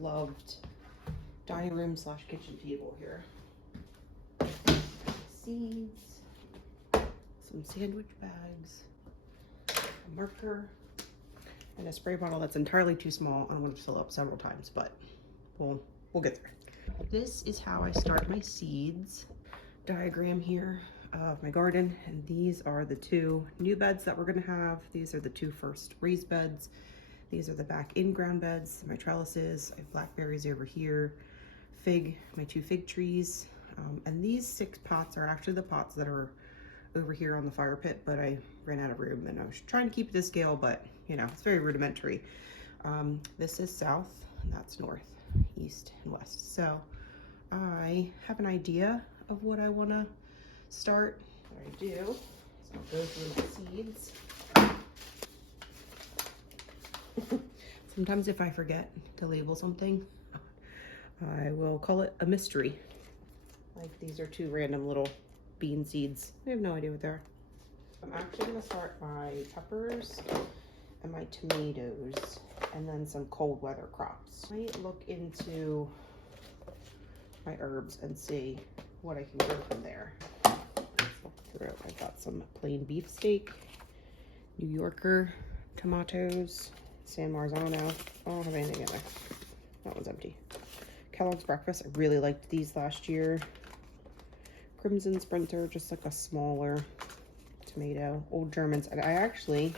loved dining room slash kitchen table here. Seeds, some sandwich bags, a marker, and a spray bottle that's entirely too small. I'm going to fill up several times, but we'll get there. This is how I start my seeds. Diagram here of my garden, and these are the 2 new beds that we're going to have. These are the 2 first raised beds. These are the back in-ground beds, my trellises. I have blackberries over here, my 2 fig trees, and these 6 pots are actually the pots that are over here on the fire pit, but I ran out of room and I was trying to keep it to scale, but you know, it's very rudimentary. This is south and that's north, east, and west. So I have an idea of what I want to start. What I do is I'll go through my seeds. Sometimes if I forget to label something, I will call it a mystery. Like these are 2 random little bean seeds. I have no idea what they are. I'm actually going to start my peppers and my tomatoes and then some cold weather crops. I might look into my herbs and see what I can grow from there. Let's look through. I got some plain beefsteak, New Yorker tomatoes, San Marzano. I don't have anything in there. That one's empty. Kellogg's Breakfast. I really liked these last year. Crimson Sprinter, just like a smaller tomato. Old Germans. And I actually,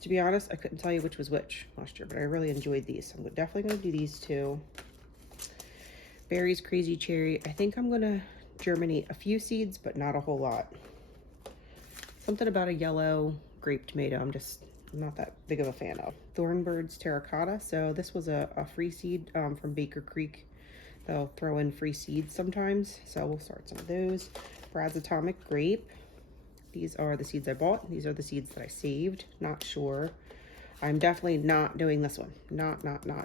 to be honest, I couldn't tell you which was which last year, but I really enjoyed these. So I'm definitely going to do these 2. Barry's Crazy Cherry. I think I'm going to germinate a few seeds, but not a whole lot. Something about a yellow grape tomato I'm not that big of a fan of. Thornbird's Terracotta. So this was a free seed from Baker Creek. They'll throw in free seeds sometimes, so we'll start some of those. Brad's Atomic Grape. These are the seeds I bought. These are the seeds that I saved. Not sure. I'm definitely not doing this one. Not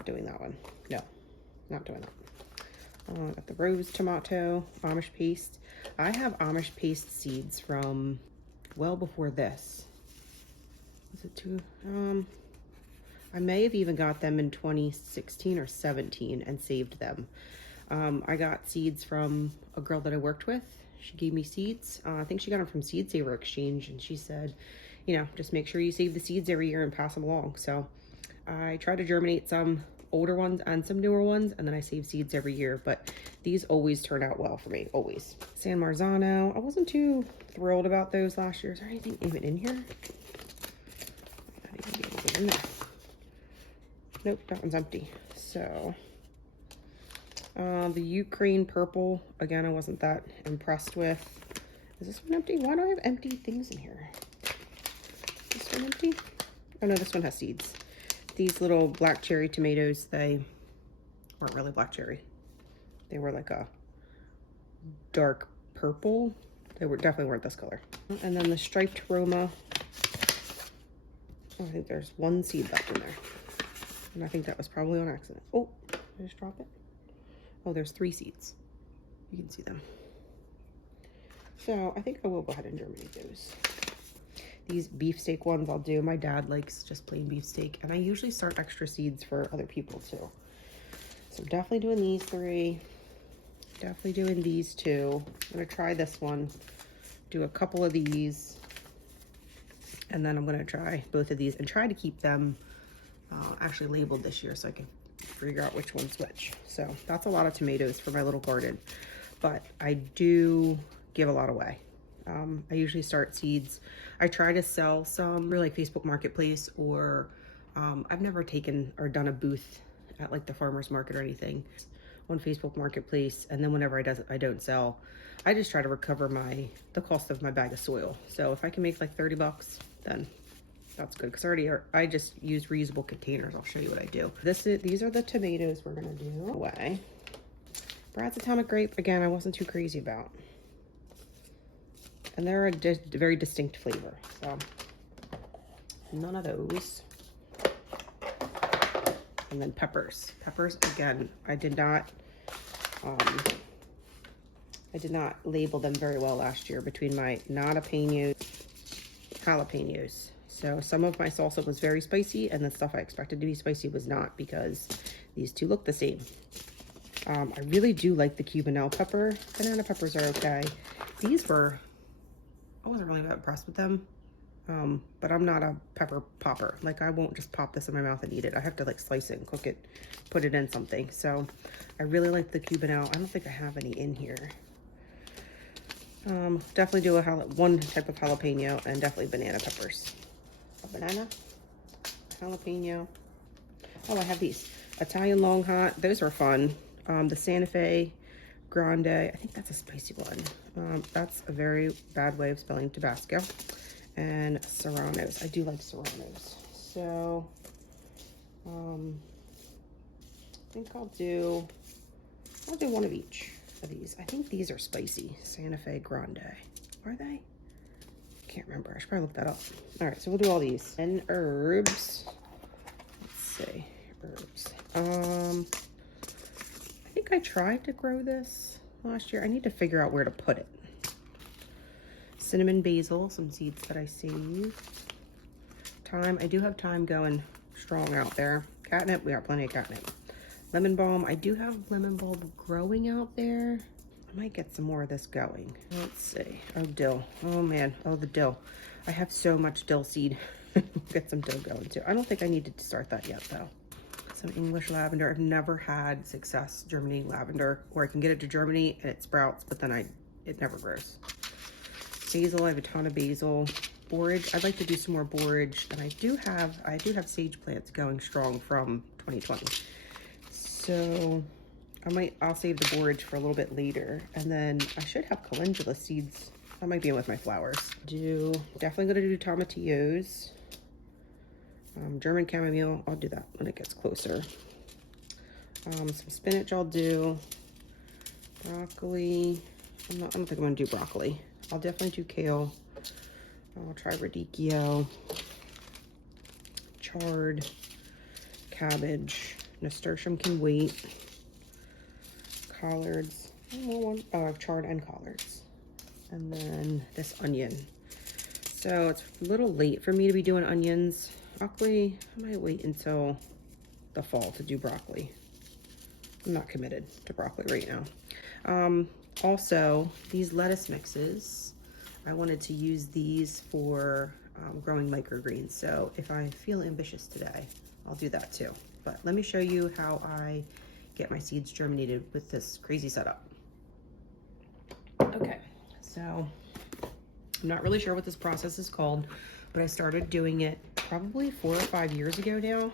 doing that one. No, not doing that. Got the Rose Tomato, Amish Paste. I have Amish Paste seeds from well before this. Was it 2? I may have even got them in 2016 or 17 and saved them. I got seeds from a girl that I worked with. She gave me seeds. I think she got them from Seed Saver Exchange, and she said, you know, just make sure you save the seeds every year and pass them along. So I try to germinate some older ones and some newer ones, and then I save seeds every year, but these always turn out well for me, always. San Marzano. I wasn't too thrilled about those last year. Is there anything even in here? Not even anything in there. Nope, that one's empty. So the Ukraine purple, again, I wasn't that impressed with. Is this one empty? Why do I have empty things in here? This one empty? Oh no, this one has seeds. These little black cherry tomatoes, they weren't really black cherry. They were like a dark purple. They definitely weren't this color. And then the striped Roma. Oh, I think there's 1 seed left in there. And I think that was probably on accident. Oh, did I just drop it? Oh, there's 3 seeds. You can see them. So I think I will go ahead and germinate those. These beefsteak ones I'll do. My dad likes just plain beefsteak, and I usually start extra seeds for other people too. So I'm definitely doing these 3. Definitely doing these 2. I'm gonna try this one, do a couple of these, and then I'm gonna try both of these and try to keep them actually labeled this year so I can figure out which one's which. So that's a lot of tomatoes for my little garden, but I do give a lot away. I usually start seeds. I try to sell some for like Facebook Marketplace, or I've never taken or done a booth at like the farmer's market or anything on Facebook Marketplace. And then whenever I don't sell, I just try to recover the cost of my bag of soil. So if I can make like 30 bucks, then that's good, because I just use reusable containers. I'll show you what I do. These are the tomatoes we're gonna do away. Brad's Atomic Grape, again, I wasn't too crazy about. And they're a very distinct flavor, so none of those. And then peppers. Peppers, again, I did not label them very well last year between my jalapenos. So some of my salsa was very spicy, and the stuff I expected to be spicy was not, because These two look the same. I really do like the Cubanelle pepper. Banana peppers are okay. These were, I wasn't really that impressed with them. But I'm not a pepper popper. Like, I won't just pop this in my mouth and eat it. I have to like slice it and cook it, put it in something. So I really like the Cubanelle. I don't think I have any in here. Definitely do one type of jalapeno and definitely banana peppers. A banana, jalapeno. Oh, I have these Italian long hot. Those are fun. The Santa Fe Grande. I think that's a spicy one. That's a very bad way of spelling Tabasco. And Serranos. I do like Serranos. So, I think I'll do one of each of these. I think these are spicy. Santa Fe Grande. Are they? Can't remember. I should probably look that up. All right, so we'll do all these. And herbs. Let's see. Herbs. I think I tried to grow this last year. I need to figure out where to put it. Cinnamon basil, some seeds that I saved. Thyme, I do have thyme going strong out there. Catnip, we got plenty of catnip. Lemon balm, I do have lemon balm growing out there. I might get some more of this going. Let's see. Oh, dill. Oh man, oh the dill. I have so much dill seed. Get some dill going too. I don't think I needed to start that yet though. Some English lavender. I've never had success germinating lavender, where I can get it to germinate and it sprouts, but then it never grows. Basil, I have a ton of basil. Borage, I'd like to do some more borage, and I do have sage plants going strong from 2020. So I'll save the borage for a little bit later, and then I should have calendula seeds. That might be in with my flowers. Definitely gonna do tomatillos. German chamomile, I'll do that when it gets closer. Some spinach I'll do. Broccoli, I don't think I'm gonna do broccoli. I'll definitely do kale. I'll try radicchio, chard, cabbage, nasturtium can wait, collards, I have chard and collards, and then this onion. So it's a little late for me to be doing onions. Broccoli, I might wait until the fall to do broccoli. I'm not committed to broccoli right now. Also, these lettuce mixes, I wanted to use these for growing microgreens. So if I feel ambitious today, I'll do that too. But let me show you how I get my seeds germinated with this crazy setup. Okay, so I'm not really sure what this process is called, but I started doing it probably 4 or 5 years ago now.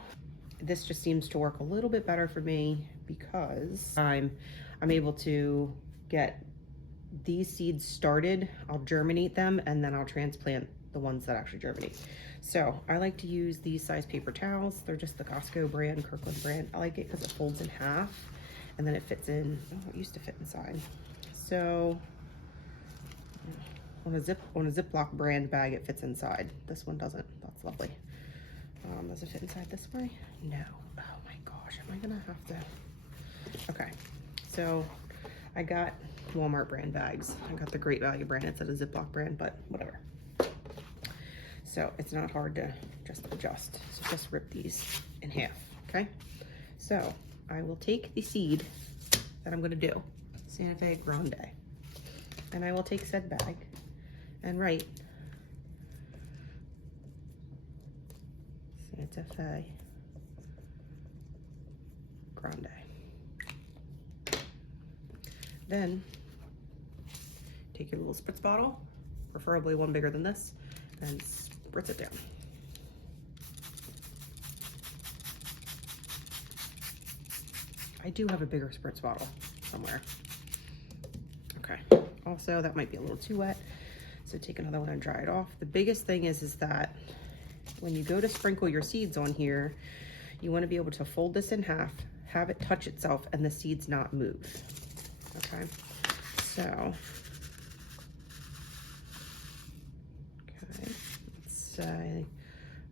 This just seems to work a little bit better for me because I'm able to get these seeds started. I'll germinate them and then I'll transplant the ones that actually germinate. So I like to use these size paper towels. They're just the Costco brand, Kirkland brand. I like it because it folds in half and then it fits in. Oh, it used to fit inside. So on a Ziploc brand bag, it fits inside. This one doesn't. That's lovely. Does it fit inside this way? No. Oh my gosh, am I gonna have to? Okay, so I got Walmart brand bags. I got the Great Value brand. It's a Ziploc brand, but whatever. So it's not hard to just adjust. So just rip these in half, okay? So I will take the seed that I'm gonna do, Santa Fe Grande, and I will take said bag and write Santa Fe Grande. Then take your little spritz bottle, preferably one bigger than this, and spritz it down. I do have a bigger spritz bottle somewhere. Okay, also that might be a little too wet, so take another one and dry it off. The biggest thing is that when you go to sprinkle your seeds on here, you want to be able to fold this in half, have it touch itself, and the seeds not move. Okay, so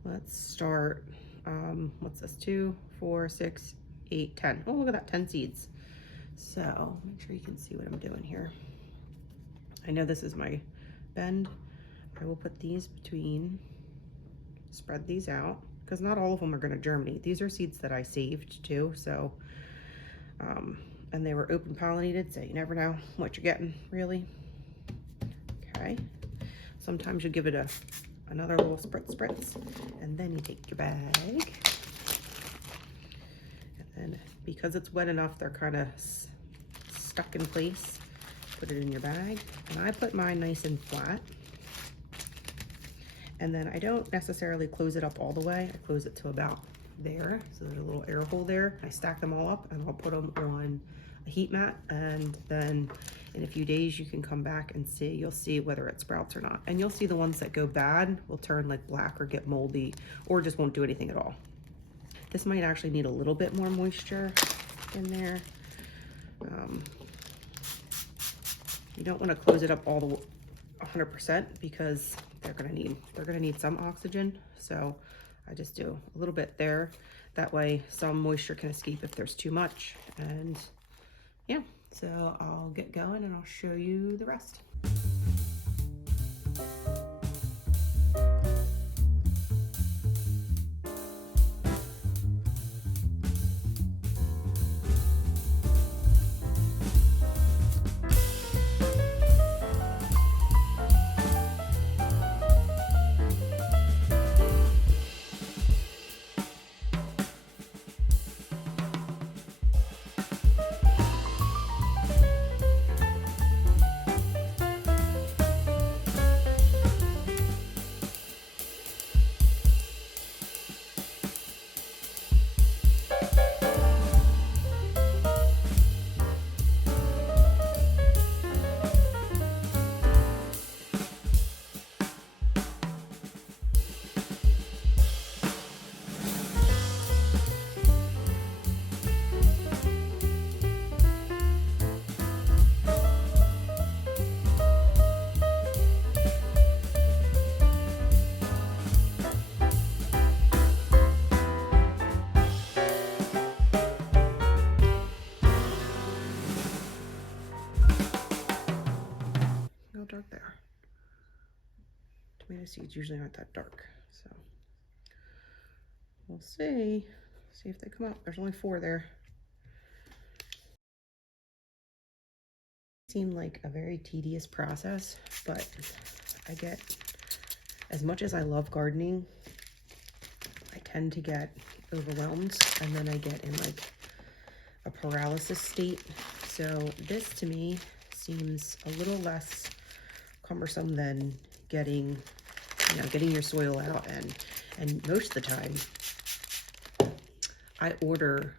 let's start, what's this, 2, 4, 6, 8, 10. Oh, look at that, 10 seeds. So make sure you can see what I'm doing here. I know this is my bend. I will put these between, spread these out, because not all of them are going to germinate. These are seeds that I saved too, so and they were open pollinated, so you never know what you're getting, really. Okay, sometimes you give it another little spritz, and then you take your bag, and then because it's wet enough, they're kind of stuck in place. Put it in your bag, and I put mine nice and flat. And then I don't necessarily close it up all the way. I close it to about there, so there's a little air hole there. I stack them all up, and I'll put them on a heat mat, and then in a few days you can come back and see, you'll see whether it sprouts or not. And you'll see the ones that go bad will turn like black or get moldy or just won't do anything at all. This might actually need a little bit more moisture in there. You don't want to close it up all the 100% because they're gonna need some oxygen. So I just do a little bit there. That way some moisture can escape if there's too much. And yeah, so I'll get going and I'll show you the rest. Dark there. Tomato seeds usually aren't that dark, so we'll see if they come up. There's only 4 there. Seemed like a very tedious process, but I get, as much as I love gardening, I tend to get overwhelmed, and then I get in like a paralysis state. So this to me seems a little less cumbersome than getting your soil out, and most of the time I order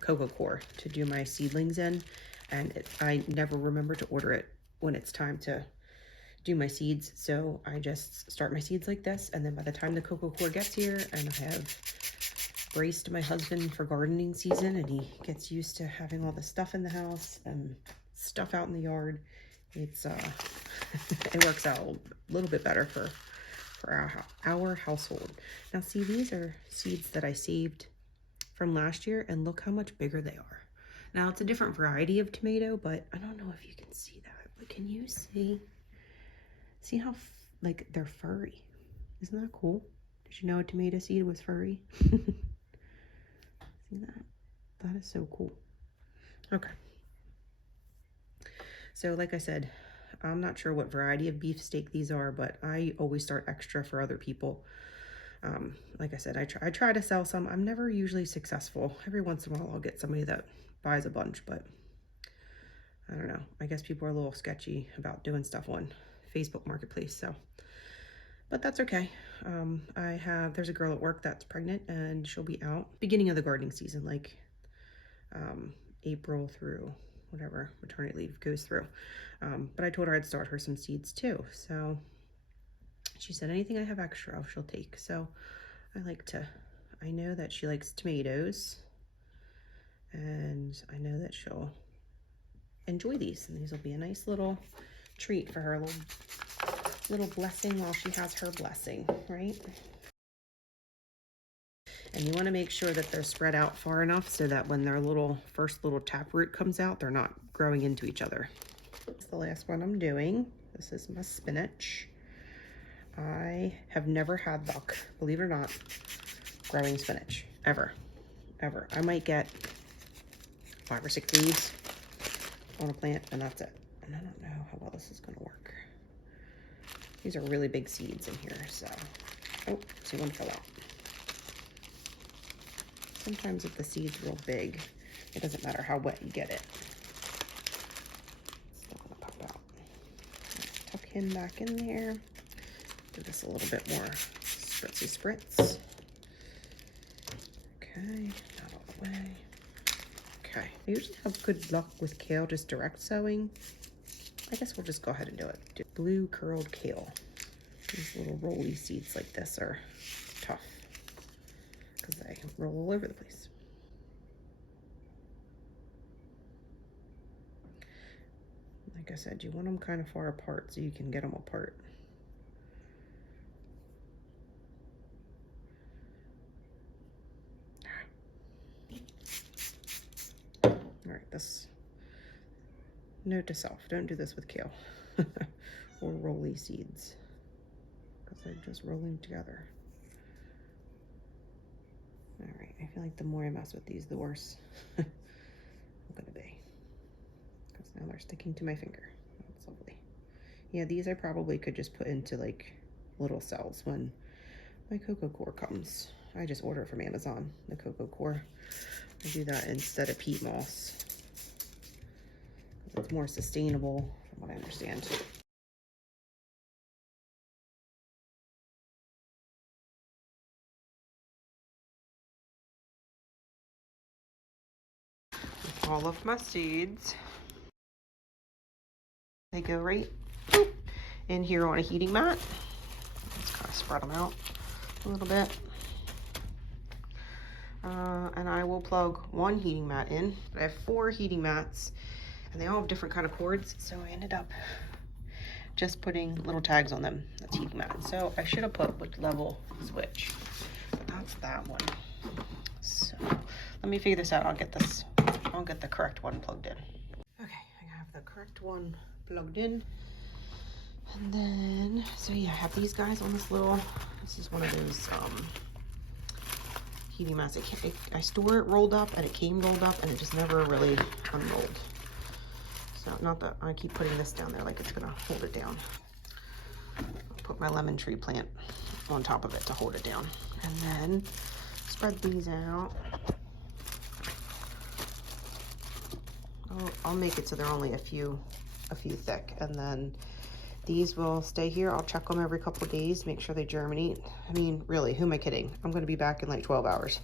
Coco Coir to do my seedlings in, and I never remember to order it when it's time to do my seeds. So I just start my seeds like this, and then by the time the Coco Coir gets here and I have braced my husband for gardening season and he gets used to having all the stuff in the house and stuff out in the yard, it's it works out a little bit better for our household. Now see, these are seeds that I saved from last year, and look how much bigger they are. Now it's a different variety of tomato, but I don't know if you can see that, but can you see how like they're furry? Isn't that cool? Did you know a tomato seed was furry? See that? That is so cool. Okay. So like I said, I'm not sure what variety of beefsteak these are, but I always start extra for other people. Like I said, I try to sell some. I'm never usually successful. Every once in a while I'll get somebody that buys a bunch, but I don't know. I guess people are a little sketchy about doing stuff on Facebook Marketplace, so, but that's okay. There's a girl at work that's pregnant, and she'll be out beginning of the gardening season, like April through whatever maternity leave goes through. But I told her I'd start her some seeds too. So she said anything I have extra of, she'll take. So I know that she likes tomatoes, and I know that she'll enjoy these. And these will be a nice little treat for her, a little blessing while she has her blessing, right? And you want to make sure that they're spread out far enough so that when their first little taproot comes out, they're not growing into each other. That's the last one I'm doing. This is my spinach. I have never had luck, believe it or not, growing spinach, ever. I might get 5 or 6 leaves on a plant, and that's it. And I don't know how well this is gonna work. These are really big seeds in here, so. Oh, see, one fell out. Sometimes if the seed's real big, it doesn't matter how wet you get it. It's still gonna pop out. Tuck him back in there. Do this a little bit more spritz. Okay, out of the way. Okay, I usually have good luck with kale, just direct sowing. I guess we'll just go ahead and do it. Blue curled kale. These little rolly seeds like this are tough because they roll all over the place. Like I said, you want them kind of far apart so you can get them apart. All right, this note to self, don't do this with kale or rolly seeds because they're just rolling together. All right, I feel like the more I mess with these, the worse I'm gonna be, because now they're sticking to my finger. That's lovely. Yeah, these I probably could just put into like little cells when my coco coir comes. I just order it from Amazon, the coco coir. I do that instead of peat moss. It's more sustainable from what I understand. All of my seeds, they go right in here on a heating mat. Just kind of spread them out a little bit. And I will plug 1 heating mat in. I have 4 heating mats and they all have different kind of cords, so I ended up just putting little tags on them. That's heating mat. So I should have put which level switch. That's that one. So let me figure this out. I'll get the correct one plugged in. Okay, I have the correct one plugged in. And then, so yeah, I have these guys on this is one of those heating mats. I store it rolled up, and it came rolled up, and it just never really unrolled. So not that I keep putting this down there like it's gonna hold it down. I'll put my lemon tree plant on top of it to hold it down. And then spread these out. I'll make it so they're only a few thick, and then these will stay here. I'll check them every couple of days, make sure they germinate. I mean, really, who am I kidding? I'm going to be back in like 12 hours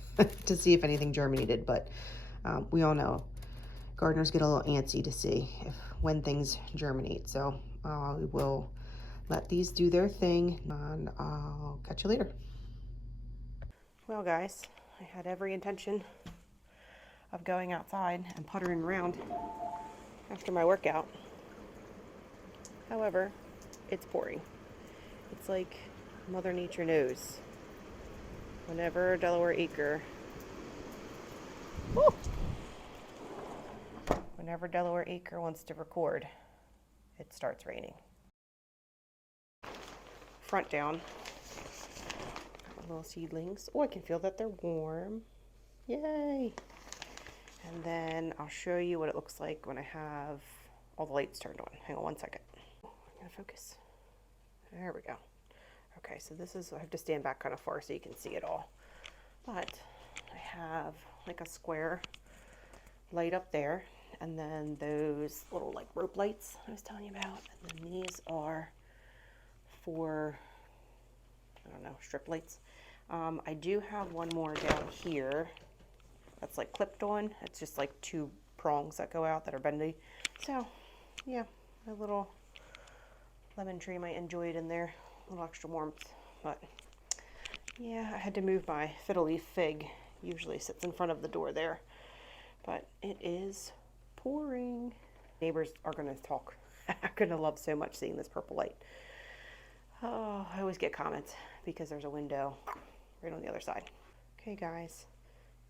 to see if anything germinated, but we all know gardeners get a little antsy to see when things germinate. So we will let these do their thing, and I'll catch you later. Well, guys, I had every intention of going outside and puttering around after my workout. However, it's pouring. It's like Mother Nature knows. Whenever Delaware Acre wants to record, it starts raining. Front down. Little seedlings. Oh, I can feel that they're warm. Yay! And then I'll show you what it looks like when I have all the lights turned on. Hang on one second. I'm gonna focus. There we go. Okay, so this is, I have to stand back kind of far so you can see it all. But I have like a square light up there, and then those little like rope lights I was telling you about. And then these are for, I don't know, strip lights. I do have one more down here that's like clipped on. It's just like 2 prongs that go out that are bendy. So yeah, my little lemon tree might enjoy it in there, a little extra warmth. But yeah, I had to move my fiddle leaf fig. Usually sits in front of the door there, but it is pouring. Neighbors are gonna talk. I'm gonna love so much seeing this purple light. Oh, I always get comments because there's a window right on the other side. Okay guys,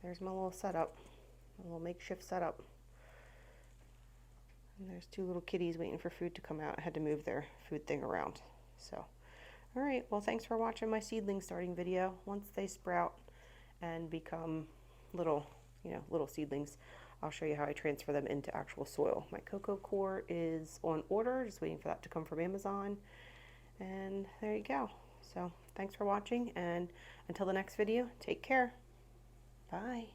there's my little setup, a little makeshift setup. And there's 2 little kitties waiting for food to come out. I had to move their food thing around. So, all right, well, thanks for watching my seedling starting video. Once they sprout and become little, little seedlings. I'll show you how I transfer them into actual soil. My cocoa coir is on order, just waiting for that to come from Amazon. And there you go. So thanks for watching, and until the next video, take care. Bye.